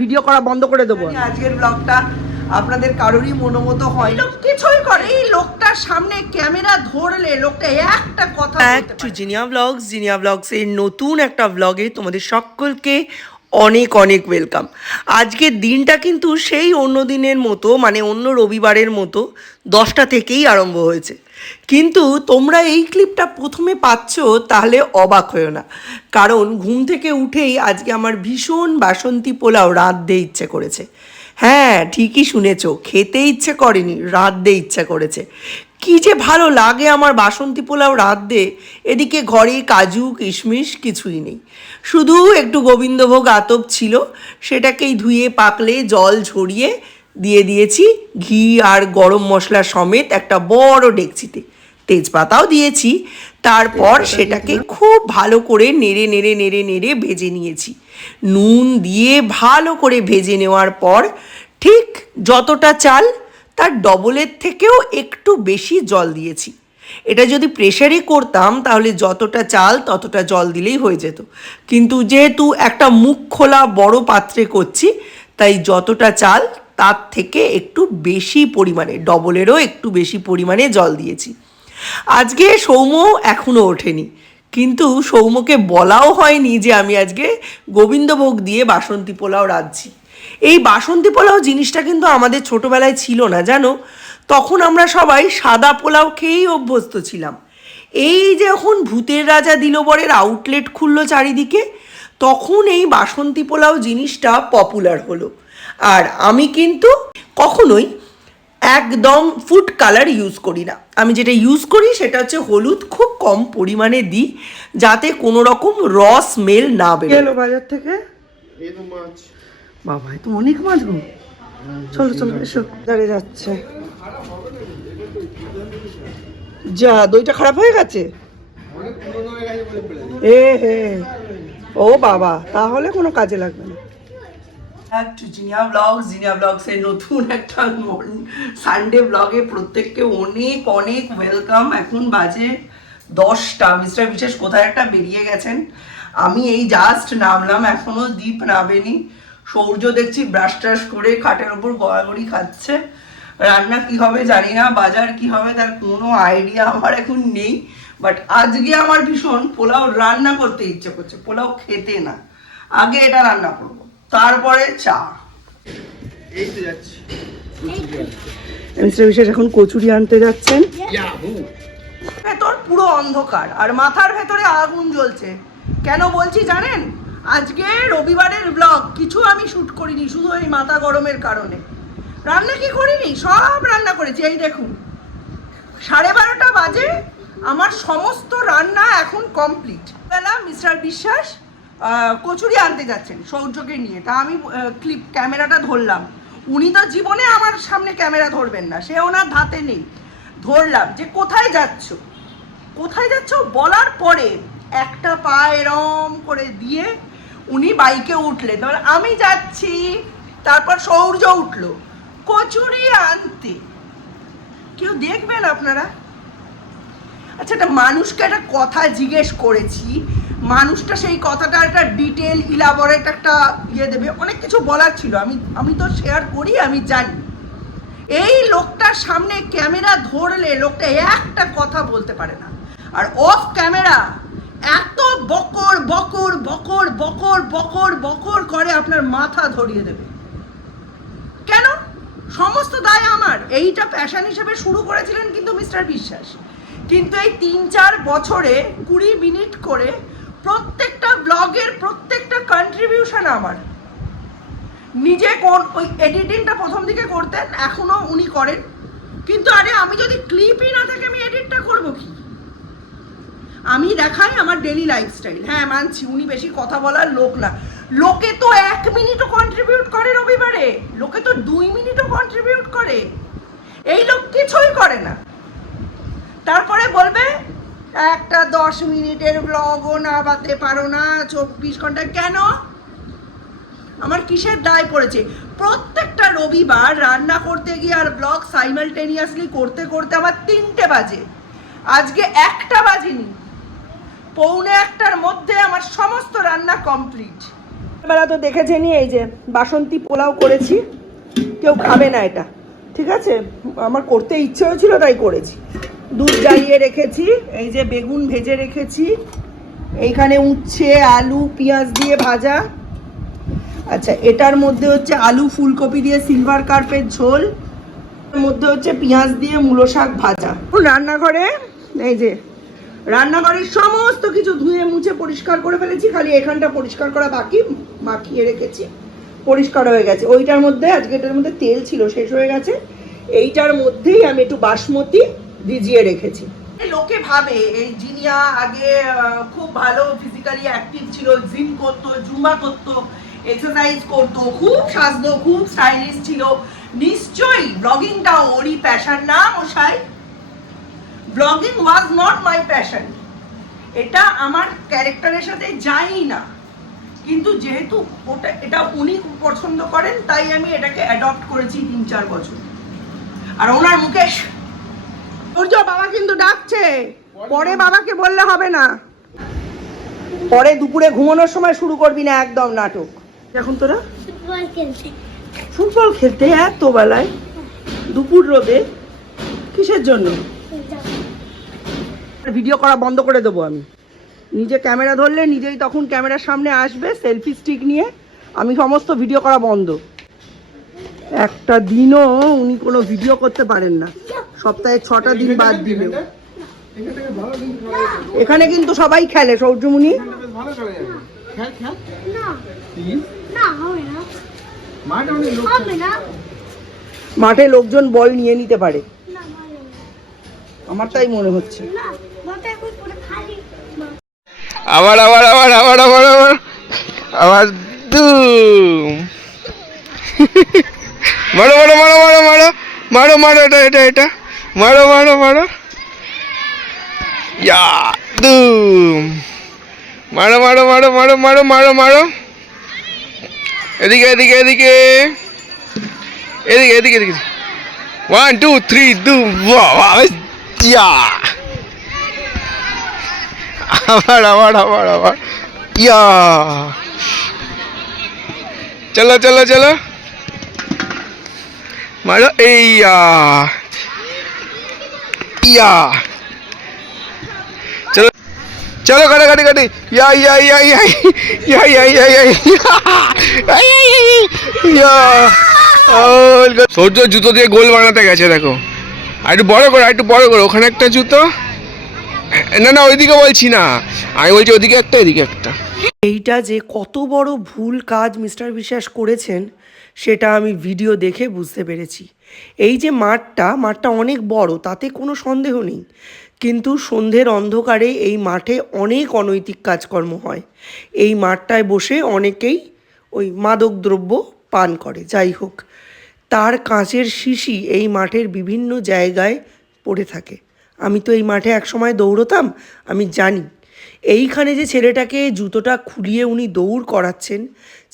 Video করা বন্ধ করে দেবো। আজকের ব্লগটা আপনাদের কারোরই মনোমতো হয় না, কিছুই করে এই লোকটার সামনে ক্যামেরা ধরলে লোকটা একটা কথা বলতে পারে। জিনিয়া ব্লগস এর নতুন একটা ব্লগে তোমাদের সকলকে অনেক অনেক ওয়েলকাম। আজকের দিনটা কিন্তু সেই অন্য দিনের মতো, মানে অন্য রবিবারের মতো 10টা থেকেই আরম্ভ হয়েছে, কিন্তু তোমরা এই ক্লিপটা প্রথমে পাচ্ছ তাহলে অবাক হয়েও না, কারণ ঘুম থেকে উঠেই আজকে আমার ভীষণ বাসন্তী পোলাও রাঁধতে ইচ্ছে করেছে। হ্যাঁ, ঠিকই শুনেছ, খেতে ইচ্ছে করেনি, রাঁধতে ইচ্ছে করেছে। কী যে ভালো লাগে আমার বাসন্তী পোলাও রাঁধতে। এদিকে ঘরে কাজু কিশমিশ কিছুই নেই, শুধু একটু গোবিন্দভোগ আতপ ছিল, সেটাকেই ধুয়ে পাকলে জল ঝরিয়ে দিয়ে দিয়েছি ঘি আর গরম মশলা সমেত একটা বড় ডেকচিতে, তেজপাতাও দিয়েছি। তারপর সেটাকে খুব ভালো করে নেড়ে নেড়ে নেড়ে নেড়ে ভেজে নিয়েছি। নুন দিয়ে ভালো করে ভেজে নেওয়ার পর ঠিক যতটা চাল তার ডবলের থেকেও একটু বেশি জল দিয়েছি। এটা যদি প্রেশারে করতাম তাহলে যতটা চাল ততটা জল দিলেই হয়ে যেত, কিন্তু যেহেতু একটা মুখ খোলা বড় পাত্রে করছি, তাই যতটা চাল তার থেকে একটু বেশি পরিমাণে, ডবলেরও একটু বেশি পরিমাণে জল দিয়েছি। আজকে সৌম্য এখনও ওঠেনি, কিন্তু সৌম্যকে বলাও হয়নি যে আমি আজকে গোবিন্দভোগ দিয়ে বাসন্তী পোলাও রাঁধছি। এই বাসন্তী পোলাও জিনিসটা কিন্তু আমাদের ছোটোবেলায় ছিল না, জানো। তখন আমরা সবাই সাদা পোলাও খেয়েই অভ্যস্ত ছিলাম। এই যখন ভূতের রাজা দিলবরের আউটলেট খুললো চারিদিকে, তখন এই বাসন্তী পোলাও জিনিসটা পপুলার হলো। আর আমি কিন্তু কখনোই একদম ফুড কালার ইউজ করি না। আমি যেটা ইউজ করি সেটা হচ্ছে হলুদ খুব কম পরিমাণে দিই, যাতে কোনো রকম র স্মেল না বেরোয়। এলো বাজার থেকে মাছ, বাবা এ তো অনেক মাছ গো। চলো চলো এসো, দাঁড়িয়ে যাচ্ছে। যা, দইটা খারাপ হয়ে গেছে। এ হে, ও বাবা, তাহলে কোনো কাজে লাগবে না। জিনিয়া ব্লগস এর নতুন একটা সানডে ব্লগে প্রত্যেককে অনেক অনেক ওয়েলকাম। এখন বাজে 10টা। মিস্টার বিশেষ কোথায় একটা বেরিয়ে গেছেন, আমি এই জাস্ট নামলাম, এখনো দীপ নামেনি। সৌর্য দেখছি ব্রাশ ট্রাশ করে খাটের ওপর গড়াগড়ি খাচ্ছে। রান্না কি হবে জানি না, বাজার কি হবে তার কোনো আইডিয়া আমার এখন নেই, বাট আজকে আমার ভীষণ পোলাও রান্না করতে ইচ্ছে করছে, পোলাও খেতে না। আগে এটা রান্না করবো, তারপরে চা। এই তো যাচ্ছি, মিস্টার বিশেষ এখন কচুরি আনতে যাচ্ছেন। ভেতর পুরো অন্ধকার আর মাথার ভেতরে আগুন জ্বলছে। কেন বলছি জানেন? আজকে রবিবারের ব্লগ কিছু আমি শুট করিনি, শুধু এই মাথা গরমের কারণে। রান্না কি করিনি, সব রান্না করেছি। এই দেখুন 12:30 বাজে, আমার সমস্ত রান্না এখন কমপ্লিট। বেলা মিস্টার বিশ্বাস কচুরি আনতে যাচ্ছেন সৌর্যকে নিয়ে, তা আমি ক্যামেরাটা ধরলাম। উনি তো জীবনে আমার সামনে ক্যামেরা ধরবেন না, সে ওনার ধাতে নেই। ধরলাম যে কোথায় যাচ্ছ, কোথায় যাচ্ছ বলার পরে একটা পা এরম করে দিয়ে উনি বাইকে উঠলেন। তারপর আমি যাচ্ছি, তারপর সৌর্য উঠলো কচুরি আনতে। কেউ দেখবেন আপনারা? আচ্ছা, একটা মানুষকে একটা কথা জিজ্ঞেস করেছি, মানুষটা সেই কথাটা একটা ডিটেল ইলাবোরেট একটা দেবে, অনেক কিছু বলার ছিল, আমি তো শেয়ার করি, আমি জানি। এই লোকটার সামনে ক্যামেরা ধরলে লোকটা একটা কথা বলতে পারে না, আর অফ ক্যামেরা এত বকর বকর বকর বকর বকর বকর করে আপনার মাথা ধরিয়ে দেবে। কেন? সমস্ত দায় আমার। এইটা প্যাশন হিসেবে শুরু করেছিলেন কিন্তু মিস্টার বিশ্বাস, কিন্তু এই 3-4 বছরে 20 মিনিট করে প্রত্যেকটা ব্লগের প্রত্যেকটা কন্ট্রিবিউশন আমার। নিজে কোন ওই এডিটিংটা প্রথম দিকে করতেন, এখনো উনি করেন, কিন্তু আরে আমি যদি ক্লিপই না থাকে আমি এডিটটা করব কি? আমি দেখাই আমার ডেলি লাইফস্টাইল। হ্যাঁ মানছি উনি বেশি কথা বলার লোক না, লোকে তো 1 মিনিটও কন্ট্রিবিউট করে রবিবারে, লোকে তো 2 মিনিটও কন্ট্রিবিউট করে, এই লোক কিছুই করে না। তারপরে বলবে একটা 10 মিনিটের ব্লগও না বানাতে পারো না 24 ঘন্টা। কেন? আমার কিসের দায় পড়েছে? প্রত্যেকটা রবিবার রান্না করতে গিয়ে আর ব্লগ সাইমালটেনিয়াসলি করতে করতে আমার 3টে বাজে। আজকে 1টা বাজেনি, 1:45টার মধ্যে আমার সমস্ত রান্না কমপ্লিট। বেলা তো দেখেছেনই, এই যে বাসন্তী পোলাও করেছি, কেউ খাবে না এটা, ঠিক আছে, আমার করতে ইচ্ছে হয়েছিল তাই করেছি। দুধ জ্বালিয়ে রেখেছি, এই যে বেগুন ভেজে রেখেছি, এইখানে উচ্ছে আলু পেঁয়াজ দিয়ে ভাজা। আচ্ছা, এটার মধ্যে হচ্ছে আলু ফুলকপি দিয়ে সিলভার কার্পের ঝোল, এর মধ্যে হচ্ছে পেঁয়াজ দিয়ে মূলো শাক ভাজা। রান্নাঘরে এই যে রান্নাঘরের সমস্ত কিছু ধুয়ে মুছে পরিষ্কার করে ফেলেছি, খালি এখানটা পরিষ্কার করা বাকি, মাখিয়ে রেখেছি, পরিষ্কার হয়ে গেছে। ওইটার মধ্যে আজকে এটার মধ্যে তেল ছিল, শেষ হয়ে গেছে। এইটার মধ্যেই আমি একটু বাসমতি ভিজিয়ে রেখেছি। লোকে ভাবে এই জিনিয়া আগে খুব ভালো ফিজিক্যালি অ্যাক্টিভ ছিল, জিম করতো, জুম্বা করতো, এক্সারসাইজ করতো, খুব স্বাস্থ্য, খুব স্টাইলিশ ছিল। নিশ্চয়ই ব্লগিংটা ওরই প্যাশন না মশাই। Blogging was not my passion, এটা আমার ক্যারেক্টারের সাথে যায়ই না, কিন্তু যেহেতু এটা উনি পছন্দ করেন তাই আমি এটাকে অ্যাডপ্ট করেছি 3-4 বছর। আর ওনার মুকেশ সূর্য বাবা কিন্তু ডাকছে, পরে বাবাকে বললে হবে না, পরে দুপুরে ঘুমানোর সময় শুরু করবি না একদম নাটক। এখন তোরা ফুটবল খেলতে এত বেলায় দুপুর রোদে কিসের জন্য? ভিডিও করা বন্ধ করে দেবো আমি, নিজে ক্যামেরা ধরলে নিজেই তখন ক্যামেরার সামনে আসবে সেলফি স্টিক নিয়ে, আমি সমস্ত ভিডিও করা বন্ধ। একটা দিনও উনি কোনো ভিডিও করতে পারেন না, সপ্তাহে 6টা দিন বাদ দিলেও। এখানে কিন্তু সবাই খেলে সৌর্যমুনি। মাঠে লোকজন বল নিয়ে নিতে পারে, আমার তাই মনে হচ্ছে। আবার আবার আবার আবার আবার আবার আবার মারো মারো মারো মারো মারো মারো মারো, এটা এটা এটা মারো মারো মারো, ইয়া দুম, মারো মারো মারো মারো মারো মারো মারো, এদিকে এদিকে এদিকে এদিকে এদিকে এদিকে, 1 2 3 দুম, ইয়া, আবার আবার আবার আবার, ইয়া, চলো চলো চলো মারো, এই ইয়া, চলো চলো কাটে কাটে কাটে, ইয়া ইয়া ইয়া ইয়া ইয়া ইয়া ইয়া ইয়া, সূর্য জুতো দিয়ে গোল বানাতে গেছে, দেখো আর একটু বড় করো, একটু বড় করো, ওখানে একটা জুতো, না না ওইদিকে বলছি না, আমি বলছি ওইদিকে একটা এদিকে একটা। এইটা যে কত বড় ভুল কাজ মিস্টার বিশ্বাস করেছেন সেটা আমি ভিডিও দেখে বুঝতে পেরেছি। এই যে মাঠটা অনেক বড়, তাতে কোনো সন্দেহ নেই, কিন্তু সন্ধ্যের অন্ধকারে এই মাঠে অনেক অনৈতিক কাজকর্ম হয়। এই মাঠটায় বসে অনেকেই ওই মাদক দ্রব্য পান করে। যাই হোক, তার কাঁচের শিশি এই মাঠের বিভিন্ন জায়গায় পড়ে থাকে। আমি তো এই মাঠে একসময় দৌড়তাম, আমি জানি। এইখানে যে ছেলেটাকে জুতোটা খুলিয়ে উনি দৌড় করাচ্ছেন,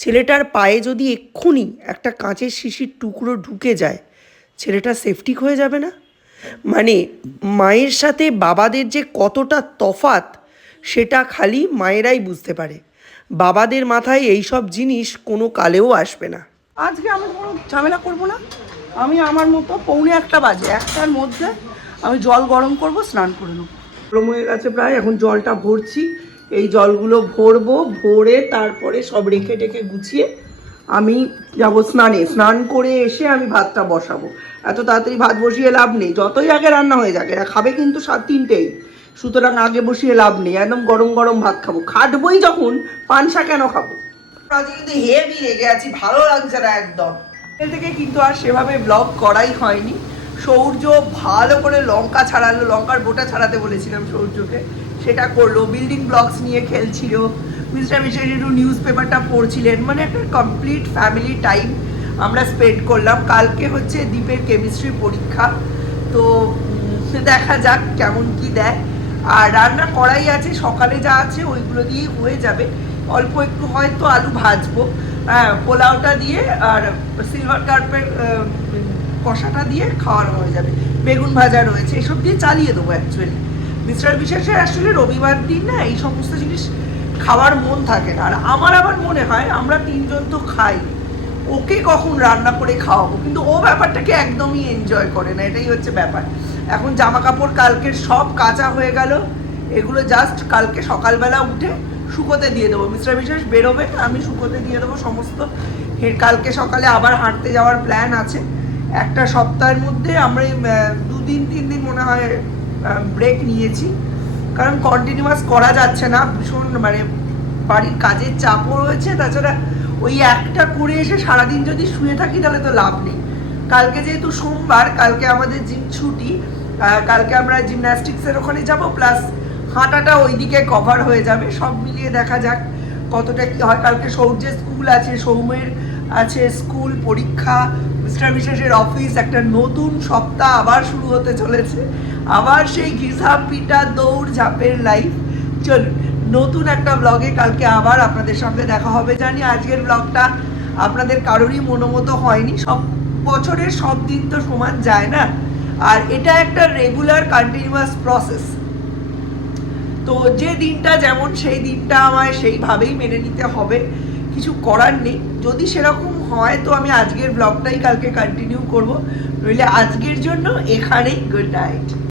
ছেলেটার পায়ে যদি এক্ষুনি একটা কাঁচের শিশির টুকরো ঢুকে যায়, ছেলেটা সেফটিক হয়ে যাবে না? মানে মায়ের সাথে বাবাদের যে কতটা তফাৎ সেটা খালি মায়েরাই বুঝতে পারে। বাবাদের মাথায় এইসব জিনিস কোনো কালেও আসবে না। আজকে আমি কোনো ঝামেলা করব না, আমি আমার মতো 1:45 বাজে, 1টার মধ্যে আমি জল গরম করব, স্নান করে নেব। গরম হয়ে গেছে প্রায়, এখন জলটা ভরছি, এই জলগুলো ভরবো, ভরে তারপরে সব রেখে টেখে গুছিয়ে আমি যাব স্নানে। স্নান করে এসে আমি ভাতটা বসাবো। এত তাড়াতাড়ি ভাত বসিয়ে লাভ নেই, যতই আগে রান্না হয়ে যাক, এরা খাবে কিন্তু 3টেই, সুতরাং আগে বসিয়ে লাভ নেই, একদম গরম গরম ভাত খাবো। খাটবই যখন, পানসা কেন খাবো? আজকে কিন্তু হেভি রেগে আছি, ভালো লাগছে না একদম। এর থেকে কিন্তু আর সেভাবে ব্লগ করাই হয়নি। সৌর্য ভালো করে লঙ্কা ছাড়ালো, লঙ্কার বোটা ছাড়াতে বলেছিলাম সৌর্যকে, সেটা করলো। বিল্ডিং ব্লগস নিয়ে খেলছিল, মিস্টার বিশ্বাস একটু নিউজ পেপারটা পড়ছিলেন, মানে একটা কমপ্লিট ফ্যামিলি টাইম আমরা স্পেন্ড করলাম। কালকে হচ্ছে দীপের কেমিস্ট্রি পরীক্ষা, তো দেখা যাক কেমন কি দেয়। আর রান্না করাই আছে, সকালে যা আছে ওইগুলো দিয়েই হয়ে যাবে। অল্প একটু হয়তো আলু ভাজবো, পোলাওটা দিয়ে আর সিলভার কার্পের কষাটা দিয়ে খাওয়ানো হয়ে যাবে। বেগুন ভাজা রয়েছে, এসব দিয়ে চালিয়ে দেবো। অ্যাকচুয়ালি মিস্টার বিশ্বাসের আসলে রবিবার দিন না এই সমস্ত জিনিস খাওয়ার মন থাকে না। আর আমার আবার মনে হয় আমরা তিনজন তো খাই, ওকে কখন রান্না করে খাওয়াবো, কিন্তু ও ব্যাপারটাকে একদমই এনজয় করে না, এটাই হচ্ছে ব্যাপার। এখন জামা কাপড় কালকের সব কাঁচা হয়ে গেল, এগুলো জাস্ট কালকে সকালবেলা উঠে শুকোতে দিয়ে দেবো। মিস্টার বিশ্বাস বেরোবে, আমি শুকোতে দিয়ে দেবো সমস্ত। কালকে সকালে আবার হাঁটতে যাওয়ার প্ল্যান আছে। একটা সপ্তাহের মধ্যে আমরা 2-3 দিন মনে হয় ব্রেক নিয়েছি, কারণ কন্টিনিউয়াস করা যাচ্ছে না, ভীষণ মানে বাড়ির কাজের চাপও রয়েছে। তাছাড়া ওই একটা করে এসে সারাদিন যদি শুয়ে থাকি তাহলে তো লাভ নেই। কালকে যেহেতু সোমবার, কালকে আমাদের জিম ছুটি, কালকে আমরা জিমন্যাস্টিক্সের ওখানে যাব, প্লাস হাঁটাটা ওইদিকে কভার হয়ে যাবে। সব মিলিয়ে দেখা যাক কতটা কি হয়। কালকে সৌর্যের স্কুল আছে, সৌমের আছে স্কুল, পরীক্ষা, মিস্টার বিশ্বাসের অফিস, একটা নতুন সপ্তাহ আবার শুরু হতে চলেছে, আবার সেই ঘিসাব পিটা দৌড় ঝাঁপের লাইফ। চলুন নতুন একটা ব্লগে কালকে আবার আপনাদের সঙ্গে দেখা হবে। জানি আজকের ব্লগটা আপনাদের কারোরই মনোমতো হয়নি, সব বছরের সব দিন তো সমান যায় না, আর এটা একটা রেগুলার কন্টিনিউয়াস প্রসেস। তো যে দিনটা যেমন সেই দিনটা আমায় সেইভাবেই মেনে নিতে হবে, কিছু করার নেই। যদি সেরকম হয় তো আমি আজকের ব্লগটাই কালকে কন্টিনিউ করব, নইলে আজকের জন্য এখানেই গুড নাইট।